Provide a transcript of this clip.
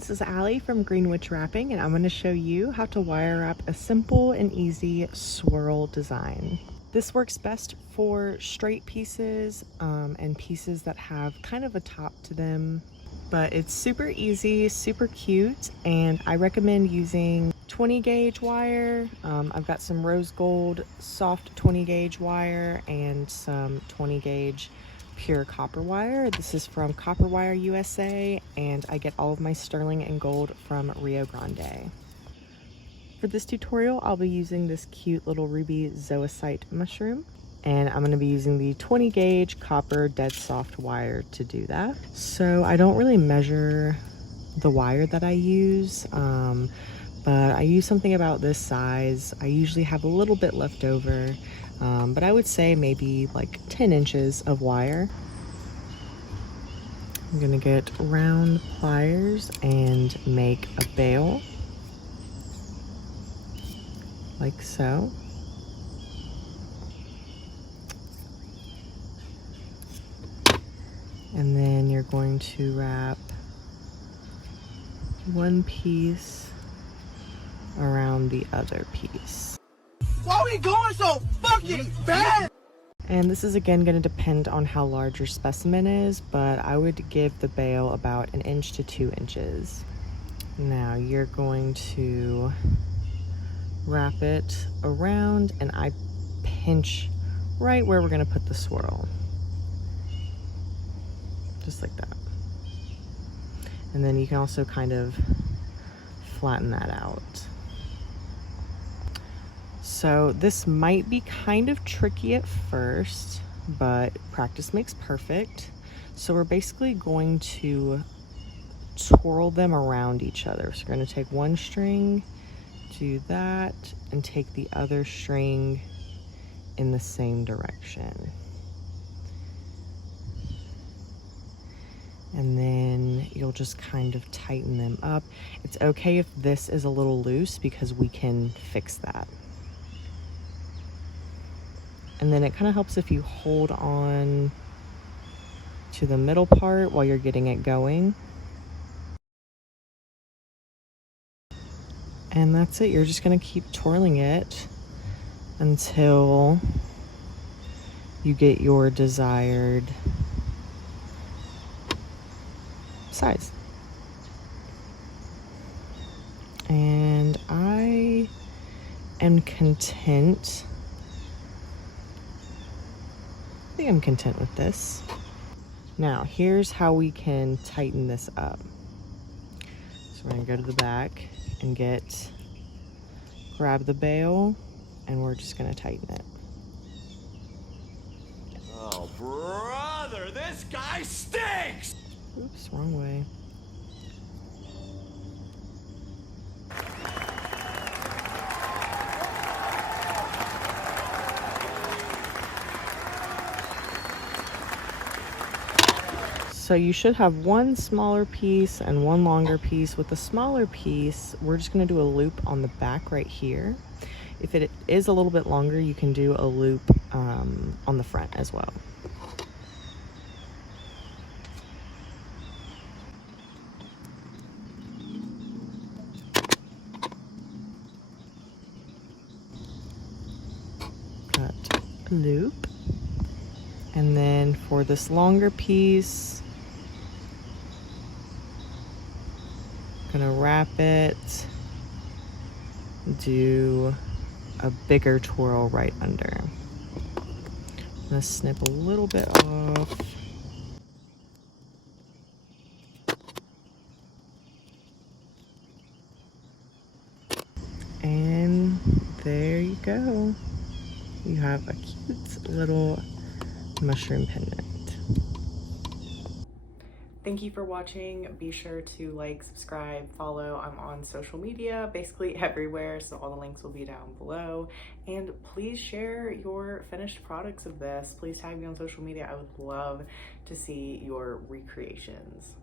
this is Allie from Greenwich Wrapping, and I'm going to show you how to wire wrap a simple and easy swirl design. This works best for straight pieces and pieces that have kind of a top to them, but it's super easy, super cute, and I recommend using 20 gauge wire. I've got some rose gold soft 20 gauge wire and some 20 gauge pure copper wire. This is from Copper Wire USA, and I get all of my sterling and gold from Rio Grande. For this tutorial, I'll be using this cute little ruby zoisite mushroom, and I'm going to be using the 20 gauge copper dead soft wire to do that. So I don't really measure the wire that I use, but I use something about this size. I usually have a little bit left over, but I would say maybe like 10 inches of wire. I'm gonna get round pliers and make a bail, like so. And then you're going to wrap one piece around the other piece. Why are we going so fucking fast? And this is again going to depend on how large your specimen is, but I would give the bail about 1 inch to 2 inches. Now you're going to wrap it around, and I pinch right where we're going to put the swirl. Just like that. And then you can also kind of flatten that out. So this might be kind of tricky at first, but practice makes perfect. So we're basically going to twirl them around each other. So we're going to take one string, do that, and take the other string in the same direction. And then you'll just kind of tighten them up. It's okay if this is a little loose because we can fix that. And then it kind of helps if you hold on to the middle part while you're getting it going. And that's it. You're just going to keep twirling it until you get your desired size. And I am content. I think I'm content with this. Now, here's how we can tighten this up. So we're gonna go to the back and grab the bail, and we're just gonna tighten it. Oh, brother, this guy stinks! Oops, wrong way. So you should have one smaller piece and one longer piece. With the smaller piece, we're just going to do a loop on the back right here. If it is a little bit longer, you can do a loop on the front as well. Cut a loop. And then for this longer piece, gonna wrap it, do a bigger twirl right under. I'm gonna snip a little bit off. And there you go. You have a cute little mushroom pendant. Thank you for watching. Be sure to like, subscribe, follow. I'm on social media, basically everywhere, so all the links will be down below. And please share your finished products of this. Please tag me on social media. I would love to see your recreations.